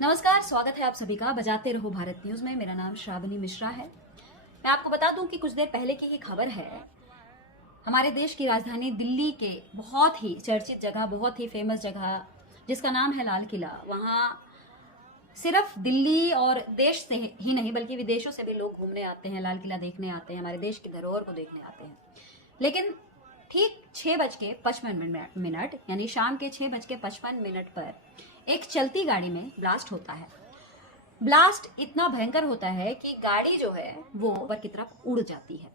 नमस्कार, स्वागत है आप सभी का बजाते रहो भारत न्यूज में। मेरा नाम श्रावणी मिश्रा है। मैं आपको बता दूं कि कुछ देर पहले की ही खबर है। हमारे देश की राजधानी दिल्ली के बहुत ही चर्चित जगह, बहुत ही फेमस जगह जिसका नाम है लाल किला, वहाँ सिर्फ दिल्ली और देश से ही नहीं बल्कि विदेशों से भी लोग घूमने आते हैं, लाल किला देखने आते हैं, हमारे देश की धरोहर को देखने आते हैं। लेकिन ठीक 6:55 यानी शाम के 6:55 पर एक चलती गाड़ी में ब्लास्ट होता है। ब्लास्ट इतना भयंकर होता है कि गाड़ी जो है वो ऊपर की तरफ उड़ जाती है।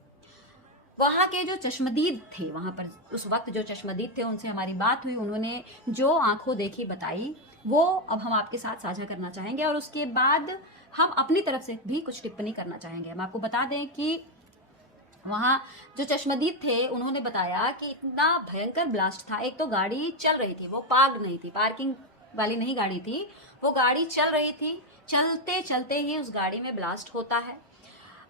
वहाँ के जो चश्मदीद थे, वहाँ पर उस वक्त जो चश्मदीद थे, उनसे हमारी बात हुई। उन्होंने जो आंखों देखी बताई वो अब हम आपके साथ साझा करना चाहेंगे और उसके बाद हम अपनी तरफ से भी कुछ टिप्पणी करना चाहेंगे। हम आपको बता दें कि वहाँ जो चश्मदीद थे उन्होंने बताया कि इतना भयंकर ब्लास्ट था। एक तो गाड़ी चल रही थी, वो पार्क नहीं थी, पार्किंग वाली नहीं गाड़ी थी, वो गाड़ी चल रही थी। चलते चलते ही उस गाड़ी में ब्लास्ट होता है।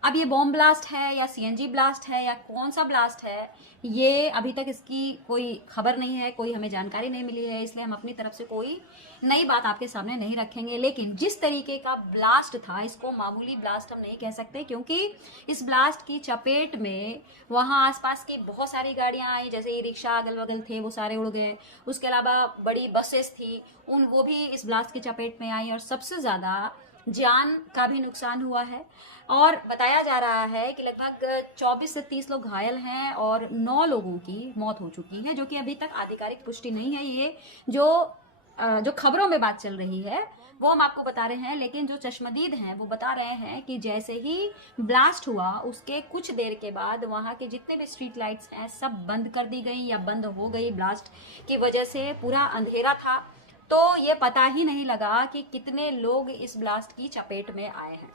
अब ये बॉम्ब ब्लास्ट है या सीएनजी ब्लास्ट है या कौन सा ब्लास्ट है, ये अभी तक इसकी कोई खबर नहीं है, कोई हमें जानकारी नहीं मिली है, इसलिए हम अपनी तरफ से कोई नई बात आपके सामने नहीं रखेंगे। लेकिन जिस तरीके का ब्लास्ट था, इसको मामूली ब्लास्ट हम नहीं कह सकते, क्योंकि इस ब्लास्ट की चपेट में वहाँ आसपास की बहुत सारी गाड़ियां आई, जैसे ई रिक्शा अगल बगल थे वो सारे उड़ गए। उसके अलावा बड़ी बसेस थी, वो भी इस ब्लास्ट की चपेट में आई और सबसे ज़्यादा जान का भी नुकसान हुआ है। और बताया जा रहा है कि लगभग 24 से 30 लोग घायल हैं और 9 लोगों की मौत हो चुकी है, जो कि अभी तक आधिकारिक पुष्टि नहीं है। ये जो खबरों में बात चल रही है वो हम आपको बता रहे हैं। लेकिन जो चश्मदीद हैं वो बता रहे हैं कि जैसे ही ब्लास्ट हुआ उसके कुछ देर के बाद वहाँ के जितने भी स्ट्रीट लाइट्स हैं सब बंद कर दी गई या बंद हो गई। ब्लास्ट की वजह से पूरा अंधेरा था, तो ये पता ही नहीं लगा कि कितने लोग इस ब्लास्ट की चपेट में आए हैं।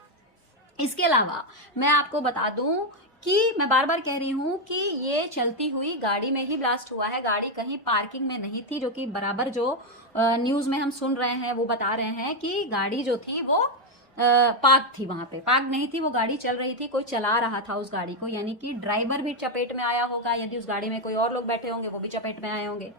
इसके अलावा मैं आपको बता दूं कि मैं बार बार कह रही हूं कि ये चलती हुई गाड़ी में ही ब्लास्ट हुआ है, गाड़ी कहीं पार्किंग में नहीं थी, जो कि बराबर जो न्यूज में हम सुन रहे हैं वो बता रहे हैं कि गाड़ी जो थी वो पार्क थी, वहां पे पार्क नहीं थी, वो गाड़ी चल रही थी, कोई चला रहा था उस गाड़ी को, यानी कि ड्राइवर भी चपेट में आया होगा। यदि उस गाड़ी में कोई और लोग बैठे होंगे वो भी चपेट में आए होंगे।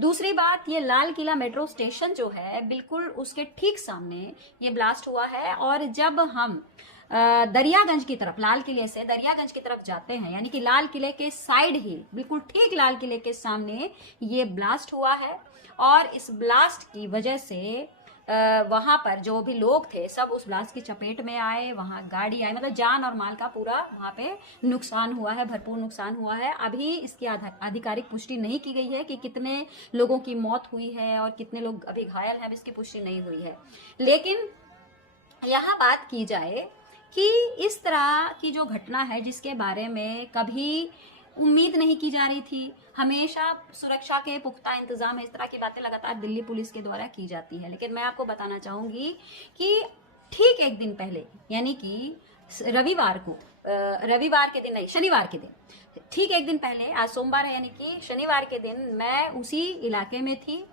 दूसरी बात, ये लाल किला मेट्रो स्टेशन जो है बिल्कुल उसके ठीक सामने ये ब्लास्ट हुआ है। और जब हम दरियागंज की तरफ, लाल किले से दरियागंज की तरफ जाते हैं, यानी कि लाल किले के साइड ही बिल्कुल ठीक लाल किले के सामने ये ब्लास्ट हुआ है। और इस ब्लास्ट की वजह से वहां पर जो भी लोग थे सब उस ब्लास्ट की चपेट में आए, वहां गाड़ी आई, मतलब जान और माल का पूरा वहां पे नुकसान हुआ है, भरपूर नुकसान हुआ है। अभी इसकी आधिकारिक पुष्टि नहीं की गई है कि कितने लोगों की मौत हुई है और कितने लोग अभी घायल हैं, इसकी पुष्टि नहीं हुई है। लेकिन यहाँ बात की जाए कि इस तरह की जो घटना है जिसके बारे में कभी उम्मीद नहीं की जा रही थी, हमेशा सुरक्षा के पुख्ता इंतजाम है, इस तरह की बातें लगातार दिल्ली पुलिस के द्वारा की जाती है। लेकिन मैं आपको बताना चाहूंगी कि ठीक एक दिन पहले, यानी कि रविवार को, रविवार के दिन नहीं, शनिवार के दिन, ठीक एक दिन पहले, आज सोमवार है यानी कि शनिवार के दिन मैं उसी इलाके में थी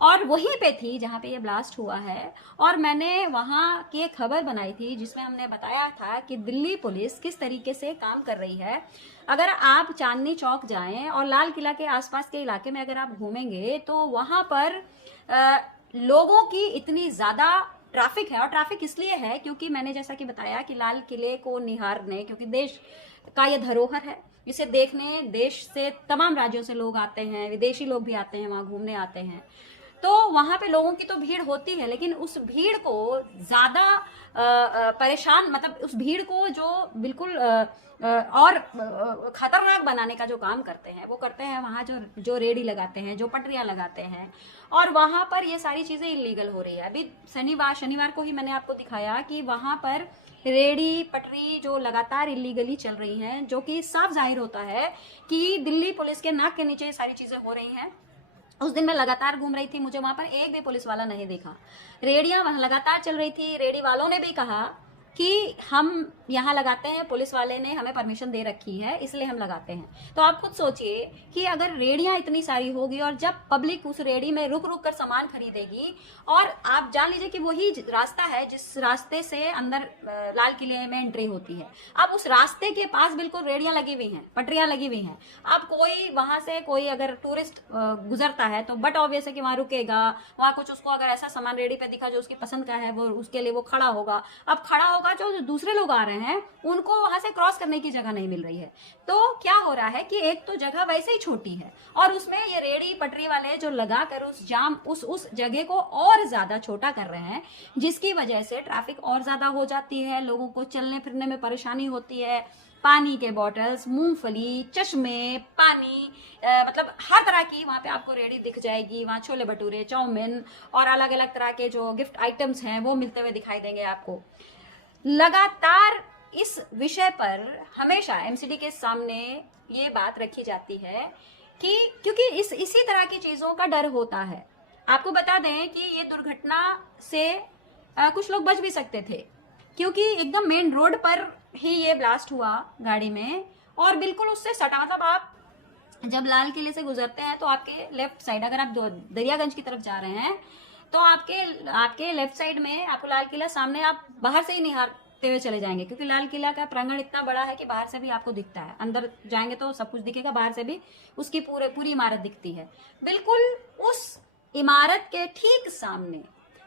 और वहीं पे थी जहाँ पे ये ब्लास्ट हुआ है। और मैंने वहाँ की एक खबर बनाई थी जिसमें हमने बताया था कि दिल्ली पुलिस किस तरीके से काम कर रही है। अगर आप चांदनी चौक जाएं और लाल किला के आसपास के इलाके में अगर आप घूमेंगे तो वहाँ पर लोगों की इतनी ज़्यादा ट्रैफिक है। और ट्रैफिक इसलिए है क्योंकि मैंने जैसा कि बताया कि लाल किले को निहारने, क्योंकि देश का ये धरोहर है, इसे देखने देश से तमाम राज्यों से लोग आते हैं, विदेशी लोग भी आते हैं, वहाँ घूमने आते हैं। तो वहां पे लोगों की तो भीड़ होती है, लेकिन उस भीड़ को ज्यादा परेशान, मतलब उस भीड़ को जो बिल्कुल और खतरनाक बनाने का जो काम करते हैं वो करते हैं वहां जो रेडी लगाते हैं, जो पटरियां लगाते हैं, और वहां पर ये सारी चीजें इलीगल हो रही है। अभी शनिवार को ही मैंने आपको दिखाया कि वहां पर रेडी पटरी जो लगातार इलीगली चल रही हैं, जो कि साफ जाहिर होता है कि दिल्ली पुलिस के नाक के नीचे ये सारी चीजें हो रही हैं। उस दिन मैं लगातार घूम रही थी, मुझे वहां पर एक भी पुलिस वाला नहीं दिखा। रेडियां वहां लगातार चल रही थी। रेडी वालों ने भी कहा कि हम यहाँ लगाते हैं, पुलिस वाले ने हमें परमिशन दे रखी है इसलिए हम लगाते हैं। तो आप खुद सोचिए कि अगर रेडियां इतनी सारी होगी और जब पब्लिक उस रेडी में रुक रुक कर सामान खरीदेगी, और आप जान लीजिए कि वही रास्ता है जिस रास्ते से अंदर लाल किले में एंट्री होती है, अब उस रास्ते के पास बिल्कुल रेडियां लगी हुई हैं, पटरियां लगी हुई हैं। अब कोई वहां से कोई अगर टूरिस्ट गुजरता है तो बट ऑब्वियस है कि वहां रुकेगा, वहां कुछ उसको अगर ऐसा सामान रेडी पे दिखा जो उसकी पसंद का है, वो उसके लिए वो खड़ा होगा। अब खड़ा होगा, जो दूसरे लोग आ रहे हैं उनको वहां से क्रॉस करने की जगह नहीं मिल रही है। तो क्या हो रहा है कि एक तो जगह वैसे ही छोटी है और उसमें ये रेडी पटरी वाले जो लगा कर उस जाम उस जगह को और ज्यादा छोटा कर रहे हैं, जिसकी वजह से ट्रैफिक और ज्यादा हो जाती है, लोगों को चलने फिरने में परेशानी होती है। पानी के बॉटल्स, मूंगफली, चश्मे, पानी, मतलब हर तरह की वहां पे आपको रेडी दिख जाएगी। वहां छोले भटूरे, चाउमीन और अलग अलग तरह के जो गिफ्ट आइटम्स हैं वो मिलते हुए दिखाई देंगे आपको। लगातार इस विषय पर हमेशा एमसीडी के सामने ये बात रखी जाती है कि क्योंकि इसी तरह की चीजों का डर होता है। आपको बता दें कि ये दुर्घटना से कुछ लोग बच भी सकते थे, क्योंकि एकदम मेन रोड पर ही ये ब्लास्ट हुआ गाड़ी में, और बिल्कुल उससे सटा, मतलब आप जब लाल किले से गुजरते हैं तो आपके लेफ्ट साइड, अगर आप दरियागंज की तरफ जा रहे हैं तो आपके लेफ्ट साइड में आपको लाल किला सामने, आप बाहर से ही निहारते हुए चले जाएंगे, क्योंकि लाल किला का प्रांगण इतना बड़ा है कि बाहर से भी आपको दिखता है। अंदर जाएंगे तो सब कुछ दिखेगा, बाहर से भी उसकी पूरी इमारत दिखती है। बिल्कुल उस इमारत के ठीक सामने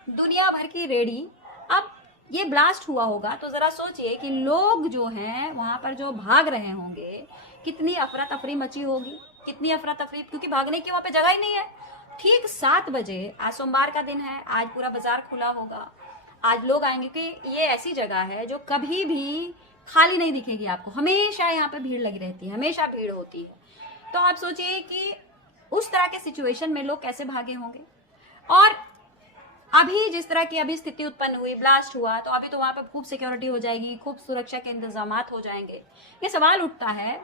दुनिया भर की रेडी। अब ये ब्लास्ट हुआ होगा तो जरा सोचिए कि लोग जो हैं वहां पर जो भाग रहे होंगे, कितनी अफरा तफरी मची होगी, कितनी अफरा तफरी, क्योंकि भागने की वहां पे जगह ही नहीं है। ठीक 7 बजे, आज सोमवार का दिन है, आज पूरा बाजार खुला होगा, आज लोग आएंगे, कि ये ऐसी जगह है जो कभी भी खाली नहीं दिखेगी आपको, हमेशा यहाँ पे भीड़ लगी रहती है, हमेशा भीड़ होती है। तो आप सोचिए कि उस तरह के सिचुएशन में लोग कैसे भागे होंगे। और अभी जिस तरह की अभी स्थिति उत्पन्न हुई, ब्लास्ट हुआ, तो अभी तो वहां पे खूब सिक्योरिटी हो जाएगी, खूब सुरक्षा के इंतजाम हो जाएंगे। ये सवाल उठता है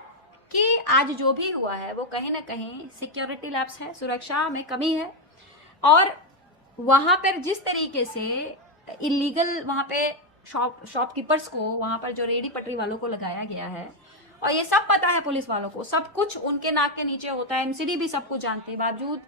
कि आज जो भी हुआ है वो कहीं ना कहीं सिक्योरिटी लैप्स है, सुरक्षा में कमी है, और वहां पर जिस तरीके से इलीगल वहां पे शॉपकीपर्स को, वहां पर जो रेडी पटरी वालों को लगाया गया है, और ये सब पता है पुलिस वालों को, सब कुछ उनके नाक के नीचे होता है, एमसीडी भी सब कुछ जानते हैं, बावजूद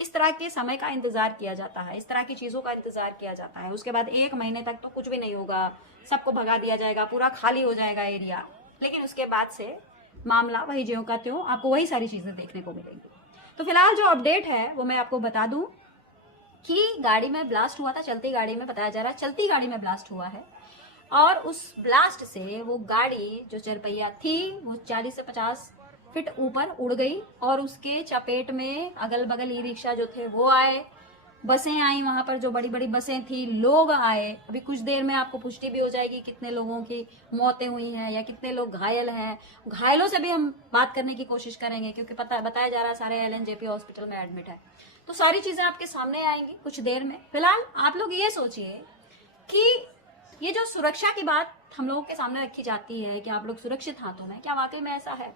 इस तरह के समय का इंतजार किया जाता है, इस तरह की चीजों का इंतजार किया जाता है। उसके बाद 1 महीने तक तो कुछ भी नहीं होगा, सबको भगा दिया जाएगा, पूरा खाली हो जाएगा एरिया, लेकिन उसके बाद से मामला वही ज्यों का त्यों, आपको वही सारी चीजें देखने को मिलेंगी। तो फिलहाल जो अपडेट है वो मैं आपको बता दूं कि गाड़ी में ब्लास्ट हुआ था, चलती गाड़ी में, बताया जा रहा है चलती गाड़ी में ब्लास्ट हुआ है, और उस ब्लास्ट से वो गाड़ी जो 4 पहिया थी वो 40 से 50 फीट ऊपर उड़ गई, और उसके चपेट में अगल बगल ई रिक्शा जो थे वो आए, बसें आई, वहां पर जो बड़ी बड़ी बसें थी, लोग आए। अभी कुछ देर में आपको पुष्टि भी हो जाएगी कितने लोगों की मौतें हुई हैं या कितने लोग घायल हैं। घायलों से भी हम बात करने की कोशिश करेंगे, क्योंकि बताया जा रहा है सारे LNJP हॉस्पिटल में एडमिट है। तो सारी चीजें आपके सामने आएंगी कुछ देर में। फिलहाल आप लोग ये सोचिए कि ये जो सुरक्षा की बात हम लोगों के सामने रखी जाती है कि आप लोग सुरक्षित हाथों में, क्या वाकई में ऐसा है?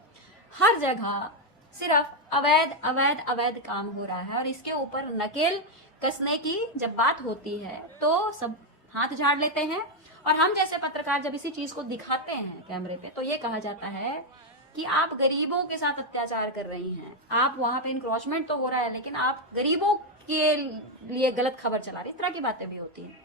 हर जगह सिर्फ अवैध अवैध अवैध काम हो रहा है, और इसके ऊपर नकेल कसने की जब बात होती है तो सब हाथ झाड़ लेते हैं। और हम जैसे पत्रकार जब इसी चीज को दिखाते हैं कैमरे पे, तो ये कहा जाता है कि आप गरीबों के साथ अत्याचार कर रही हैं, आप वहां पे इंक्रोचमेंट तो हो रहा है लेकिन आप गरीबों के लिए गलत खबर चला रही, इस तरह की बातें भी होती हैं।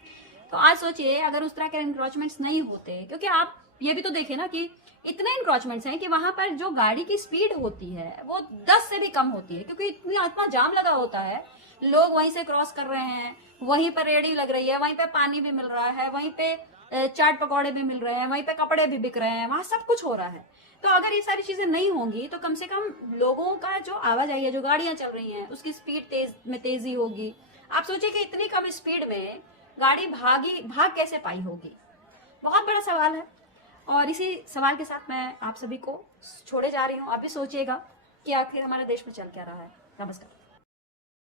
तो आज सोचिए अगर उस तरह के इंक्रोचमेंट्स नहीं होते, क्योंकि आप ये भी तो देखें ना कि इतने इंक्रोचमेंट्स हैं कि वहां पर जो गाड़ी की स्पीड होती है वो 10 से भी कम होती है, क्योंकि इतना जाम लगा होता है, लोग वहीं से क्रॉस कर रहे हैं, वहीं पर रेडी लग रही है, वहीं पे पानी भी मिल रहा है, वहीं पे चाट पकौड़े भी मिल रहे हैं, वहीं पे कपड़े भी बिक रहे हैं, वहां सब कुछ हो रहा है। तो अगर ये सारी चीजें नहीं होंगी तो कम से कम लोगों का जो आवाजाही है, जो गाड़ियां चल रही हैं, उसकी स्पीड तेजी होगी। आप सोचिए कि इतनी कम स्पीड में गाड़ी भाग कैसे पाई होगी, बहुत बड़ा सवाल है। और इसी सवाल के साथ मैं आप सभी को छोड़े जा रही हूँ। आप भी सोचिएगा कि आखिर हमारे देश में चल क्या रहा है। नमस्कार।